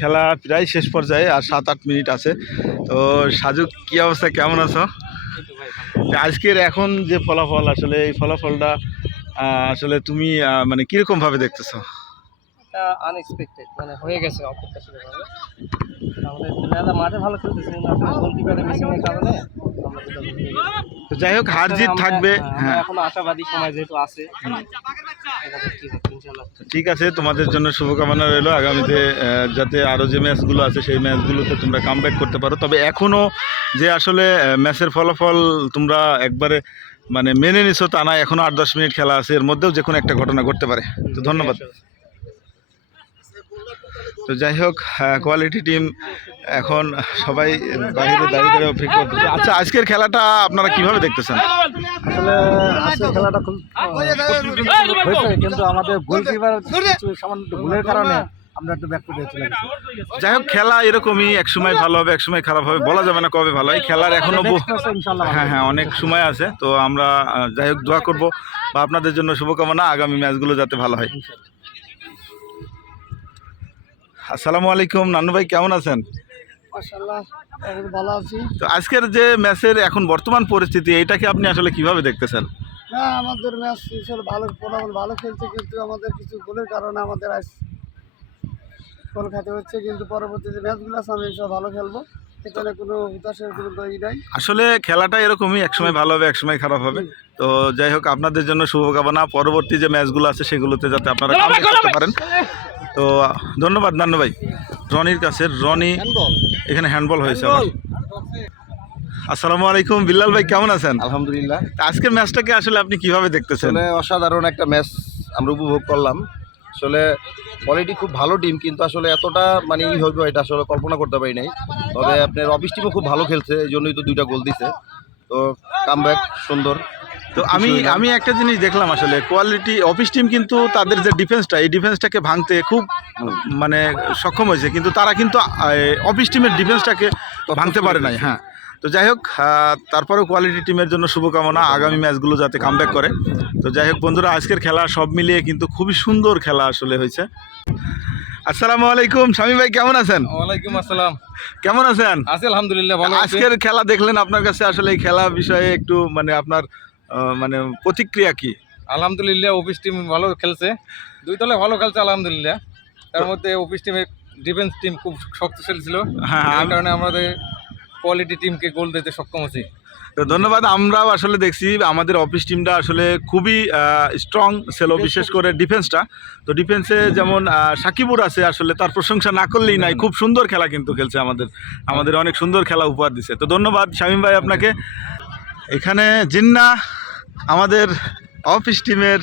খেলা প্রায় শেষ পর্যায়ে, আর 7-8 মিনিট আছে। তো সাজু, কি অবস্থা, কেমন আছো? আজকের এখন যে ফলাফল, আসলে এই ফলাফলটা আসলে তুমি মানে কিরকম ভাবে দেখতেছো? আনএক্সপেক্টেড, মানে হয়ে গেছে অপ্রত্যাশিতভাবে। আমাদের ছেলেরা মাঠে ভালো খেলতেছে, কিন্তু আসলে গোলকিপারের মিসিং এর কারণে আমরা যেটা ভুলে গেছি। তো যাই হোক, হার জিত থাকবে। আমরা এখনো আশাবাদী সময় যেহেতু আছে, এটা দেখতে হবে ইনশাআল্লাহ। ঠিক আছে, তোমাদের জন্য শুভকামনা রইলো আগামীতে যাতে আরও যে ম্যাচগুলো আছে সেই ম্যাচগুলোতে তোমরা কামব্যাক করতে পারো। তবে এখনও যে আসলে ম্যাচের ফলাফল তোমরা একবারে মানে মেনে নিছো তা না, এখনও 8-10 মিনিট খেলা আছে, এর মধ্যেও যে কোনো একটা ঘটনা ঘটতে পারে। তো ধন্যবাদ। তো যাই হোক, কোয়ালিটি টিম এখন সবাই বাইরে দাঁড়িয়ে অপেক্ষা করতেছে। আচ্ছা, আজকের খেলাটা আপনারা কিভাবে দেখতেছেন? আসলে আজকের খেলাটা খুব হয়েছে, কিন্তু আমাদের গোলকিপার সামান্য ভুলের কারণে আমরা একটু ব্যাক করে চলে গেছি। যাই হোক, খেলা এরকমই, এক সময় ভালো হবে, এক সময় খারাপ হবে, বলা যাবে না কবে ভালো হয়। খেলার এখনো হ্যাঁ অনেক সময় আছে। তো আমরা যাই হোক দোয়া করবো, বা আপনাদের জন্য শুভকামনা, আগামী ম্যাচগুলো যাতে ভালো হয়। আসসালামু আলাইকুম, নান্নু ভাই, কেমন আছেন? মাশাআল্লাহ, ভালো আছি। তো আজকের যে ম্যাচের এখন বর্তমান পরিস্থিতি, এটাকে আপনি আসলে কিভাবে দেখতেছেন? না, আমাদের ম্যাচ আসলে ভালো খেলছে, কিন্তু আমাদের কিছু গোলের কারণে আমাদের আজ গোল খেতে হচ্ছে। কিন্তু পরবর্তী যে ম্যাচগুলো আছে আমি সব ভালো খেলবো, এখানে কোনো হতাশার কোনো ই নাই। আসলে খেলাটা এরকমই, এক সময় ভালো হবে, এক সময় খারাপ হবে। তো যাই হোক, আপনাদের জন্য শুভকামনা, পরবর্তী যে ম্যাচগুলো আছে সেগুলোতে যাতে আপনারা কামব্যাক করতে পারেন। তো ধন্যবাদ নান্নু ভাই। রনির কাছে, রনি এখানে হ্যান্ডবল হয়েছে। আসসালামু আলাইকুম, বিল্লাল ভাই, কেমন আছেন? আলহামদুলিল্লাহ। আজকের ম্যাচটাকে আসলে আপনি কিভাবে দেখতেছেন? আসলে অসাধারণ একটা ম্যাচ আমরা উপভোগ করলাম। আসলে কোয়ালিটি খুব ভালো টিম, কিন্তু আসলে এতটা মানে হইব এটা আসলে কল্পনা করতে পারি নাই। তবে আপনার অফিস টিমও খুব ভালো খেলছে, এই জন্যই তো 2টা গোল দিছে। তো কামব্যাক সুন্দর। তো আমি একটা জিনিস দেখলাম, আসলে কোয়ালিটি অফিস টিম কিন্তু তাদের যে ডিফেন্সটা, এই ডিফেন্সটাকে ভাঙতে খুব মানে সক্ষম হয়েছে, কিন্তু তারা কিন্তু অফিস টিমের ডিফেন্সটাকে ভাঙতে পারে নাই। হ্যাঁ, তো যাই হোক, তারপরেও কোয়ালিটি টিমের জন্য শুভকামনা, আগামী ম্যাচগুলো যাতে কামব্যাক করে। তো যাই হোক বন্ধুরা, আজকের খেলা সব মিলিয়ে কিন্তু খুবই সুন্দর খেলা আসলে হয়েছে। আসসালামু আলাইকুম, শামীম ভাই, কেমন আছেন? ওয়ালাইকুম আসসালাম, কেমন আছেন? আছি আলহামদুলিল্লাহ ভালো। আজকের খেলা দেখলেন, আপনার কাছে আসলে এই খেলা বিষয়ে একটু মানে আপনার মানে প্রতিক্রিয়া কি? আলহামদুলিল্লাহ, অফিস টিম ভালো খেলছে, দুই দলে ভালো খেলছে আলহামদুলিল্লাহ। তার মধ্যে অফিস টিমের ডিফেন্স টিম খুব শক্তিশালী ছিল, এই কারণে আমাদের কোয়ালিটি টিমকে গোল দিতে সক্ষম হয়েছি। তো ধন্যবাদ। আমরাও আসলে দেখছি আমাদের অফিস টিমটা আসলে খুবই স্ট্রং ছিল, বিশেষ করে ডিফেন্সটা। তো ডিফেন্সে যেমন সাকিবুর আছে, আসলে তার প্রশংসা না করলেই নাই, খুব সুন্দর খেলা কিন্তু খেলছে, আমাদের অনেক সুন্দর খেলা উপহার দিছে। তো ধন্যবাদ শামীম ভাই আপনাকে। এখানে জিন্না আমাদের অফিস টিমের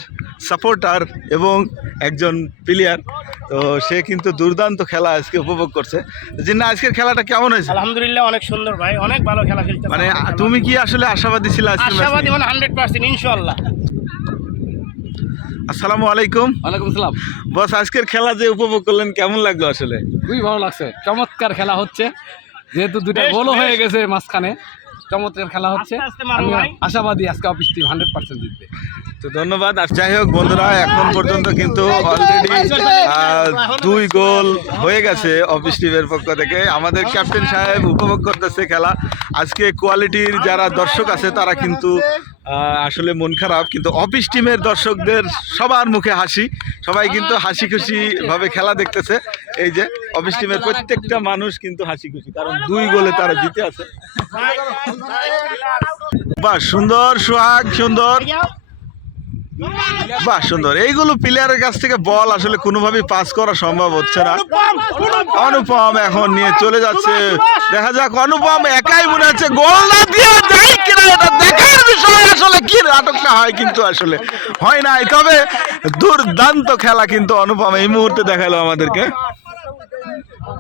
সাপোর্টার এবং একজন প্লেয়ার, তো সে কিন্তু দুর্দান্ত খেলা আজকে উপভোগ করছে। জিন্না, আজকের খেলাটা কেমন হয়েছে? আলহামদুলিল্লাহ, অনেক সুন্দর ভাই, অনেক ভালো খেলা খেলতে। মানে তুমি কি আসলে আশাবাদী ছিল আজকে? আশাবাদী মানে 100% ইনশাআল্লাহ। আসসালামু আলাইকুম। ওয়ালাইকুম আসসালাম। বস, আজকের খেলা যে উপভোগ করলেন কেমন লাগলো? আসলে খুবই ভালো লাগছে, চমৎকার খেলা হচ্ছে, যেহেতু 2টা গোলও হয়ে গেছে মাঝখানে, চমৎকার খেলা হচ্ছে। আমি আশাবাদী আজকে অফিস টিম 100% জিতবে। তো ধন্যবাদ। আর যাই হোক বন্ধুরা, এখন পর্যন্ত কিন্তু অলরেডি 2 গোল হয়ে গেছে অফিস টিমের পক্ষ থেকে। আমাদের ক্যাপ্টেন সাহেব উপভোগ করতেছে খেলা। আজকে কোয়ালিটির যারা দর্শক আছে তারা কিন্তু আসলে মন খারাপ, কিন্তু অফিস টিমের দর্শকদের সবার মুখে হাসি, সবাই কিন্তু হাসি খুশি ভাবে খেলা দেখতেছে। এই যে অফিস টিমের প্রত্যেকটা মানুষ কিন্তু হাসি খুশি, কারণ 2 গোলে তারা জিতে আছে। বাহ, সুন্দর সোহাগ, সুন্দর, বাহ সুন্দর। এইগুলো প্লেয়ারের কাছ থেকে বল আসলে কোনোভাবেই পাস করা সম্ভব হচ্ছে না। অনুপম এখন নিয়ে চলে যাচ্ছে, দেখা যাক অনুপম একাই মনে হচ্ছে গোল না দিয়ে যায় কিনা, এটা দেখার বিষয়। আসলে কি নাটকটা হয়, কিন্তু আসলে হয় নাই। তবে দুর্দান্ত খেলা কিন্তু অনুপম এই মুহূর্তে দেখালো আমাদেরকে।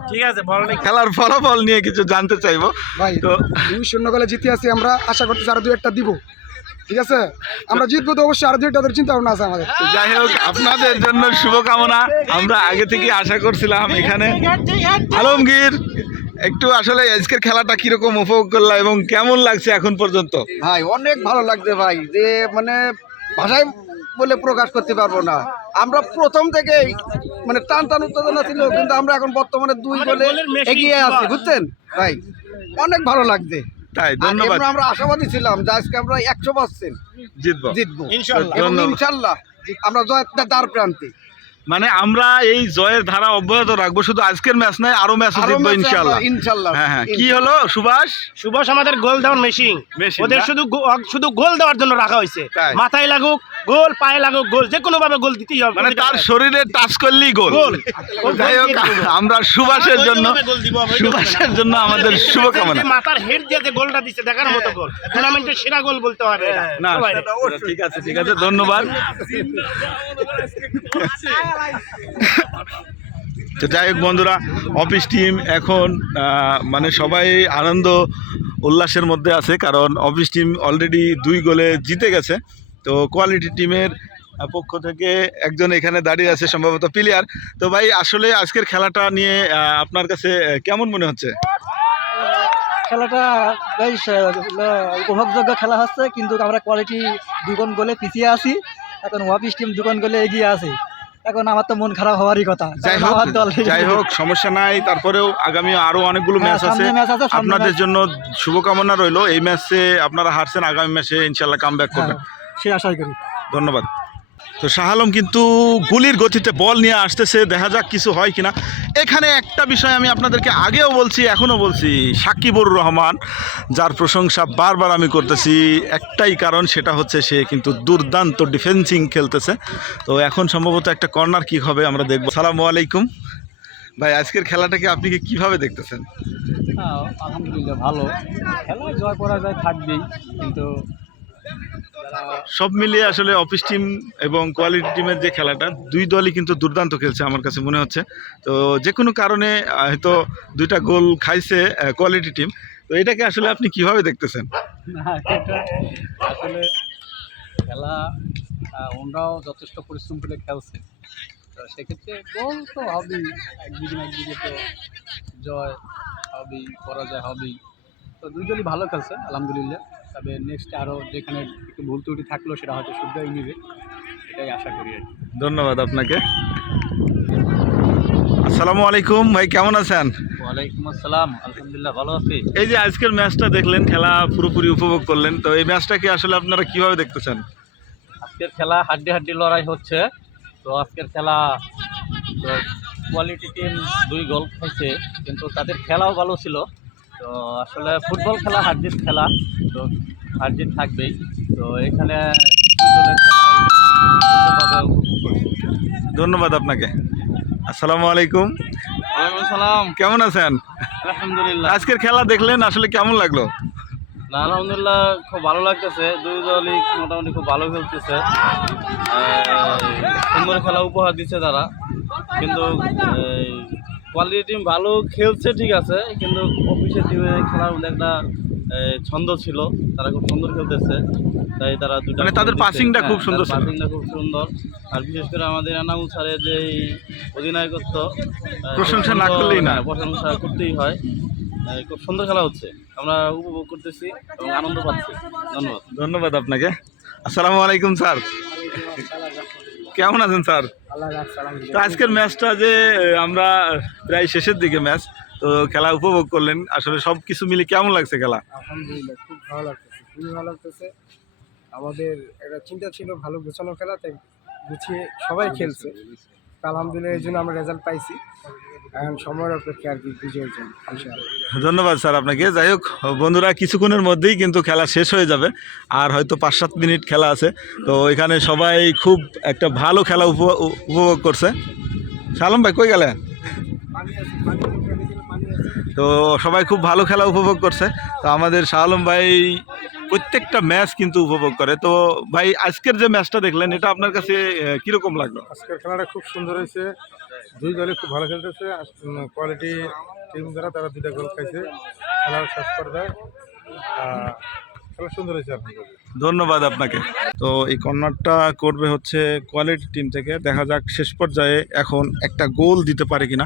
ঠিক আছে, খেলার ফলাফল নিয়ে কিছু জানতে চাইবো। তো 2-0 গোলে জিতে আছি আমরা, আশা করতেছি আরো 2-1টা দিব। ঠিক আছে, আমরা জিতবো তো অবশ্যই, আরো 2-1টাদের চিন্তা ভাবনা আছে আমাদের। যাই হোক, আপনাদের জন্য শুভকামনা। আমরা আগে থেকে আশা করছিলাম এখানে। আলমগীর, একটু আসলে আজকের খেলাটা কিরকম উপভোগ করলাম এবং কেমন লাগছে এখন পর্যন্ত? ভাই অনেক ভালো লাগছে ভাই, যে মানে ভাষায় বলে প্রকাশ করতে পারবো না। আমরা প্রথম থেকেই মানে টান টান উত্তেজনা ছিল, কিন্তু আমরা এখন বর্তমানে 2 গোলে এগিয়ে আছি, বুঝছেন ভাই। অনেক ভালো লাগছে। তাই আর ধন্যবাদ। এমনি আমরা আশাবাদী ছিলাম যে আজকে আমরা 100% জিতবো। জিতবো ইনশাআল্লাহ। এবং ধন্যবাদ। ইনশাল্লাহ আমরা জয়ের দ্বার প্রান্তে। মানে আমরা এই জয়ের ধারা অব্যাহত রাখবো, শুধু আজকের ম্যাচ নয়, আরো ম্যাচ আরো জিতবো ম্যাচে ইনশাআল্লাহ। আমরা ইনশাল্লাহ। হ্যাঁ হ্যাঁ, কি হলো সুভাষ? সুভাষ আমাদের গোল দেওয়ার মেশিন, মেশিন ওদের না? শুধু গোল দেওয়ার জন্য রাখা হয়েছে। তাই? মাথায় লাগুক গোল, পায়ে লাগুক গোল, যে কোনো ভাবে গোল দিতেই হবে। মানে তার শরীরে টাচ করলেই গোল। গোল। যাই হোক, আমরা সুভাষের জন্য, সুভাষের জন্য আমাদের শুভকামনা। মাথার হেড দিয়ে যে গোলটা দিচ্ছে দেখার মতো গোল, টুর্নামেন্টের সেরা গোল বলতে হবে এটা। না সবাই। ঠিক আছে, ঠিক আছে, ধন্যবাদ। তো যাই হোক বন্ধুরা, অফিস টিম এখন মানে সবাই আনন্দ উল্লাসের মধ্যে আছে, কারণ অফিস টিম অলরেডি 2 গোলে জিতে গেছে। তো কোয়ালিটি টিমের পক্ষ থেকে একজন এখানে দাঁড়িয়ে আছে, সম্ভবত প্লেয়ার। তো ভাই, আসলে আজকের খেলাটা নিয়ে আপনার কাছে কেমন মনে হচ্ছে? খেলাটা বেশ উপভোগযোগ্য খেলা হচ্ছে, কিন্তু আমরা কোয়ালিটি 2 গোলে পিছিয়ে আছি। এখন অফিস টিম 2 গোলে এগিয়ে আছে। এখন আমার তো মন খারাপ হওয়ারই কথা। যাই হোক, আমার দল যাই হোক, সমস্যা নাই। তারপরেও আগামী আরো অনেকগুলো হ্যাঁ, ম্যাচ আছে, সামনে ম্যাচ আছে, সামনে আপনাদের ম্যাচ। জন্য শুভকামনা রইলো। এই ম্যাচে আপনারা হারছেন, আগামী ম্যাচে ইনশাল্লাহ কামব্যাক করবেন। সে আশাই করি। ধন্যবাদ। তো শাহ আলম কিন্তু গুলির গতিতে বল নিয়ে আসতেছে, দেখা যাক কিছু হয় কিনা। এখানে একটা বিষয় আমি আপনাদেরকে আগেও বলছি, এখনও বলছি, সাকিবুর রহমান, যার প্রশংসা বারবার আমি করতেছি, একটাই কারণ, সেটা হচ্ছে সে কিন্তু দুর্দান্ত ডিফেন্সিং খেলতেছে। তো এখন সম্ভবত একটা কর্নার কিক হবে, আমরা দেখব। সালামু আলাইকুম ভাই, আজকের খেলাটাকে আপনি কিভাবে দেখতেছেন? আলহামদুলিল্লাহ ভালো খেলা, জয় পরাজয় থাকবেই, কিন্তু সব মিলিয়ে আসলে অফিস টিম এবং কোয়ালিটি টিমের যে খেলাটা, 2 দলই কিন্তু দুর্দান্ত খেলছে আমার কাছে মনে হচ্ছে। তো যে কোনো কারণে হয়তো 2টা গোল খাইছে কোয়ালিটি টিম। তো এটাকে আসলে আপনি কিভাবে দেখতেছেন? না, এটা আসলে খেলা ওনারাও যথেষ্ট পরিশ্রম করে খেলছে। তো সেক্ষেত্রে গোল তো হবেই, একদিকে না একদিকে তো জয় হবেই, পরাজয় হবেই। তো 2 দলই ভালো খেলছে আলহামদুলিল্লাহ। তবে নেক্সট আরও যেখানে একটু ভুল ত্রুটি থাকলো সেটা হয়তো শুধরাই নেবে, এটাই আশা করি আর কি। ধন্যবাদ আপনাকে। আসসালামু আলাইকুম ভাই, কেমন আছেন? ওয়ালাইকুম আসসালাম, আলহামদুলিল্লাহ ভালো আছি। এই যে আজকের ম্যাচটা দেখলেন, খেলা পুরোপুরি উপভোগ করলেন, তো এই ম্যাচটাকে আসলে আপনারা কিভাবে দেখতেছেন? আজকের খেলা হাড্ডি লড়াই হচ্ছে। তো আজকের খেলা কোয়ালিটি টিম 2 গোল খাইছে, কিন্তু তাদের খেলাও ভালো ছিল। তো আসলে ফুটবল খেলা হারজিত খেলা, তো হারজিত থাকবেই। তো এখানে 2 দলের খেলাই সুন্দরভাবে উপভোগ করছি। ধন্যবাদ আপনাকে। আসসালামু আলাইকুম, ওয়ালাইকুম আসসালাম। কেমন আছেন? আলহামদুলিল্লাহ। আজকের খেলা দেখলেন, আসলে কেমন লাগলো? না, আলহামদুলিল্লাহ খুব ভালো লাগতেছে। 2 দলই মোটামুটি খুব ভালো খেলতেছে, সুন্দর খেলা উপহার দিচ্ছে তারা। কিন্তু কোয়ালিটি টিম ভালো খেলছে ঠিক আছে, কিন্তু অফিসের টিমের খেলার মধ্যে একটা ছন্দ ছিল, তারা খুব সুন্দর খেলতেছে, তাই তারা 2টা মানে তাদের passing-টা খুব সুন্দর ছিল। পাসিংটা খুব সুন্দর। আর বিশেষ করে আমাদের আনাউল স্যারের যে অধিনায়কত্ব, প্রশংসা না করলেই না। প্রশংসা করতেই হয়। খুব সুন্দর খেলা হচ্ছে, আমরা উপভোগ করতেছি এবং আনন্দ পাচ্ছি। ধন্যবাদ। ধন্যবাদ আপনাকে। আসসালামু আলাইকুম স্যার, কেমন আছেন স্যার? তো আজকের ম্যাচটা যে আমরা প্রায় শেষের দিকে ম্যাচ, তো খেলা উপভোগ করলেন, আসলে সব কিছু মিলে কেমন লাগছে খেলা? আলহামদুলিল্লাহ খুব ভালো লাগতেছে, খুবই ভালো লাগতেছে। আমাদের একটা চিন্তা ছিল ভালো গোছানো খেলা, তাই গুছিয়ে সবাই খেলছে। আলহামদুলিল্লাহ এই জন্য আমরা রেজাল্ট পাইছি। এখন সময়ের অপেক্ষা আর কি বিজয়ের জন্য ইনশাআল্লাহ। ধন্যবাদ স্যার আপনাকে। যাই হোক বন্ধুরা, কিছুক্ষণের মধ্যেই কিন্তু খেলা শেষ হয়ে যাবে, আর হয়তো 5-7 মিনিট খেলা আছে। তো এখানে সবাই খুব একটা ভালো খেলা উপভোগ করছে। সালাম ভাই কই গেলেন? তো সবাই খুব ভালো খেলা উপভোগ করছে। তো আমাদের শাহ আলম ভাই প্রত্যেকটা ম্যাচ কিন্তু উপভোগ করে। তো ভাই, আজকের যে ম্যাচটা দেখলেন, এটা আপনার কাছে কীরকম লাগলো? আজকের খেলাটা খুব সুন্দর হয়েছে, 2 দলে খুব ভালো খেলতেছে। কোয়ালিটি টিম যারা, তারা 2টা গোল খাইছে, খেলা শেষ পর্যায়ে খেলা সুন্দর হয়েছে আলহামদুলিল্লাহ। ধন্যবাদ আপনাকে। তো এই কর্নারটা করবে হচ্ছে কোয়ালিটি টিম থেকে, দেখা যাক শেষ পর্যায়ে এখন একটা গোল দিতে পারে কিনা।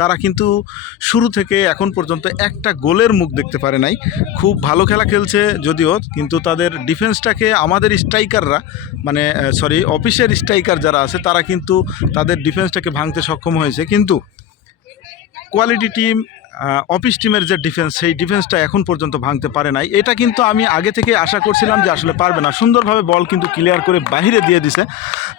তারা কিন্তু শুরু থেকে এখন পর্যন্ত একটা গোলের মুখ দেখতে পারে নাই। খুব ভালো খেলা খেলছে যদিও, কিন্তু তাদের ডিফেন্সটাকে আমাদের স্ট্রাইকাররা মানে অফিসের স্ট্রাইকার যারা আছে তারা কিন্তু তাদের ডিফেন্সটাকে ভাঙতে সক্ষম হয়েছে। কিন্তু কোয়ালিটি টিম অফিস টিমের যে ডিফেন্স, সেই ডিফেন্সটা এখন পর্যন্ত ভাঙতে পারে নাই। এটা কিন্তু আমি আগে থেকে আশা করছিলাম যে আসলে পারবে না। সুন্দরভাবে বল কিন্তু ক্লিয়ার করে বাইরে দিয়ে দিছে।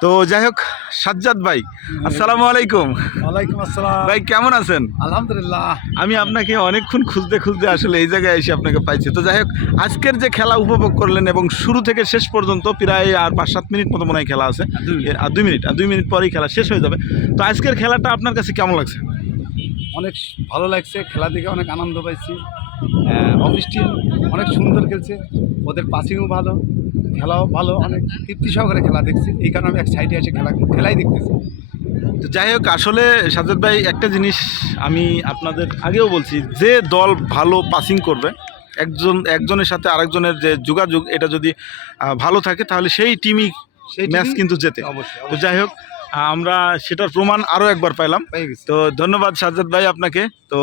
তো যাই হোক, সাজ্জাদ ভাই আসসালামু আলাইকুম। ওয়ালাইকুম আসসালাম ভাই কেমন আছেন? আলহামদুলিল্লাহ। আমি আপনাকে অনেকক্ষণ খুঁজতে খুঁজতে আসলে এই জায়গায় এসে আপনাকে পাইছি। তো যাই হোক, আজকের যে খেলা উপভোগ করলেন এবং শুরু থেকে শেষ পর্যন্ত প্রায় আর 5-7 মিনিট মতো মনে হয় খেলা আছে, আর 2 মিনিট পরেই খেলা শেষ হয়ে যাবে। তো আজকের খেলাটা আপনার কাছে কেমন লাগছে? অনেক ভালো লাগছে, খেলা দেখে অনেক আনন্দ পাইছি। অফিস টিম অনেক সুন্দর খেলছে, ওদের পাসিংও ভালো, খেলাও ভালো, অনেক তৃপ্তি সহকারে খেলা দেখছি। এই কারণে আমি এক সাইডে এসে খেলাই দেখতেছি। তো যাই হোক, আসলে সাজ্জাদ ভাই একটা জিনিস আমি আপনাদের আগেও বলছি, যে দল ভালো পাসিং করবে, একজনের সাথে আরেকজনের যে যোগাযোগ এটা যদি ভালো থাকে তাহলে সেই টিমই ম্যাচ কিন্তু জেতে। অবশ্যই তো যাই হোক, আমরা সেটার প্রমাণ আরও একবার পাইলাম। পেয়ে গেছি। তো ধন্যবাদ সাজ্জাদ ভাই আপনাকে। তো